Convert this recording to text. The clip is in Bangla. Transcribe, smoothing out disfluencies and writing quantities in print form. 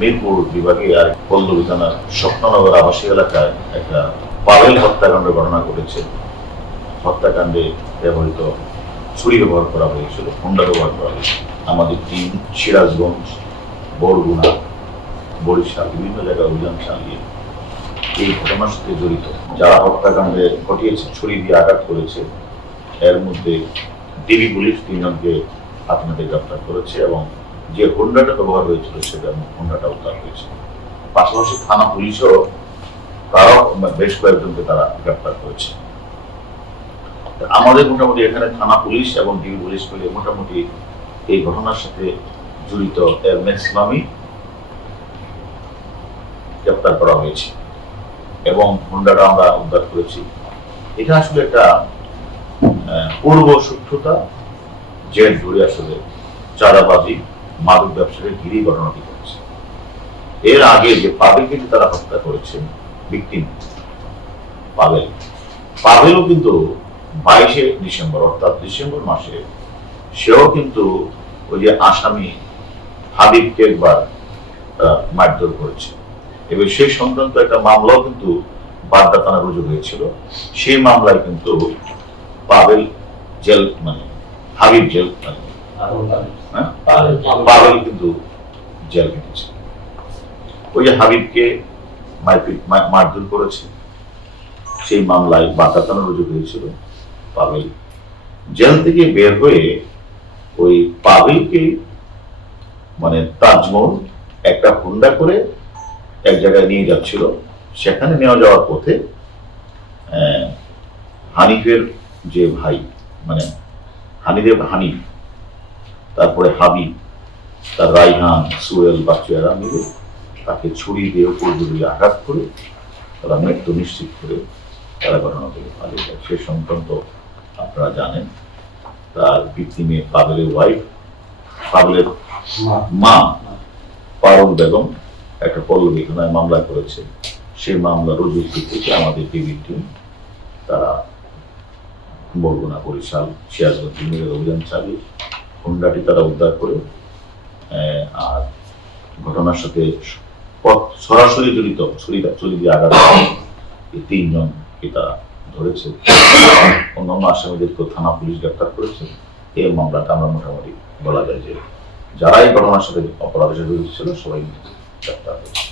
মিরপুর বিভাগে আর পল্লবী থানার স্বপ্ননগর আবাসিক এলাকায় একটা পাভেল হত্যাকাণ্ডের ঘটনা ঘটেছে। হত্যাকাণ্ডে ব্যবহৃত ছুরি ব্যবহার করা হয়েছিল, হোন্ডা ব্যবহার করা হয়েছিল। আমাদের টিম সিরাজগঞ্জ, বরগুনা, বরিশাল বিভিন্ন জায়গায় অভিযান চালিয়ে এই ঘটনার সাথে জড়িত যারা হত্যাকাণ্ডে ঘটিয়েছে, ছুরি দিয়ে আঘাত করেছে, এর মধ্যে ডিবি পুলিশ 3 জনকে আপনাদের গ্রেপ্তার করেছে এবং যে হোন্ডাটা ব্যবহার হয়েছিল সেটা হোন্ডাটা উদ্ধার হয়েছে। পাশাপাশি থানা পুলিশও তারাও বেশ কয়েকজনকে তারা গ্রেপ্তার করেছে। আমাদের মোটামুটি এখানে থানা পুলিশ এবং ডিবি পুলিশ মিলে মোটামুটি এই ঘটনার সাথে জড়িত এর ম্যাক্সিমামই গ্রেপ্তার করা হয়েছে এবং হোন্ডাটা আমরা উদ্ধার করেছি। এটা আসলে একটা পূর্ব শত্রুতা জেল ধরে আসলে চাঁদাবাজি, মাদক ব্যবসায়ীর ঘিরেই ঘটনাটি ঘটেছে। এর আগে যে পাভেলকে তারা হত্যা করেছে, ভিকটিম পাভেলও কিন্তু 22শে ডিসেম্বর অর্থাৎ ডিসেম্বর মাসে সেও কিন্তু ওই যে আসামি হাবিবকে একবার মারধর করেছে এবং সেই সংক্রান্ত একটা মামলাও কিন্তু বাড্ডা থানা রুজু হয়েছিল। সেই মামলায় কিন্তু পাভেল জেল হাবিব জেল পাভেল কিন্তু জেল কেটেছে। ওই যে হাবিবকে মারধর করেছে সেই মামলায় বাড্ডা থানা রুজু হয়েছিল। পাভেল জেল থেকে বের হয়ে ওই পাভেলকে তাজমহল একটা হোন্ডা করে এক জায়গায় নিয়ে যাচ্ছিল। সেখানে নেওয়া যাওয়ার পথে হানিফের যে ভাই হানিফ, তারপরে হাবিব, তার রাইহান, সুয়েল, বাচ্চারা মিলে তাকে ছুরি দিয়ে উপর দিয়ে আঘাত করে তারা মৃত্যু নিশ্চিত করে তারা ঘটনা থেকে পালিয়ে যায়। সে সংক্রান্ত আপনারা জানেন। তার ভিকটিমে পাভেলের ওয়াইফ, পাভেলের মা পারুল বেগম একটা পল্লবী থানায় মামলা করেছে। সেই মামলা রুজু থেকে আমাদের ডিবি টিম তারা বরগুনা, বরিশাল, সিরাজগঞ্জ অভিযান চালিয়ে হোন্ডাটি তারা উদ্ধার করে আর ঘটনার সাথে সরাসরি জড়িত ছুরি দিয়ে আঘাত এই 3 জনকে তারা ধরেছে। অন্যান্য আসামিদেরকে থানা পুলিশ গ্রেপ্তার করেছে। এই মামলাটা আমরা মোটামুটি বলা যায় যে যারা এই ঘটনার সাথে অপরাধের জড়িত ছিল সবাই গ্রেপ্তার হয়েছে।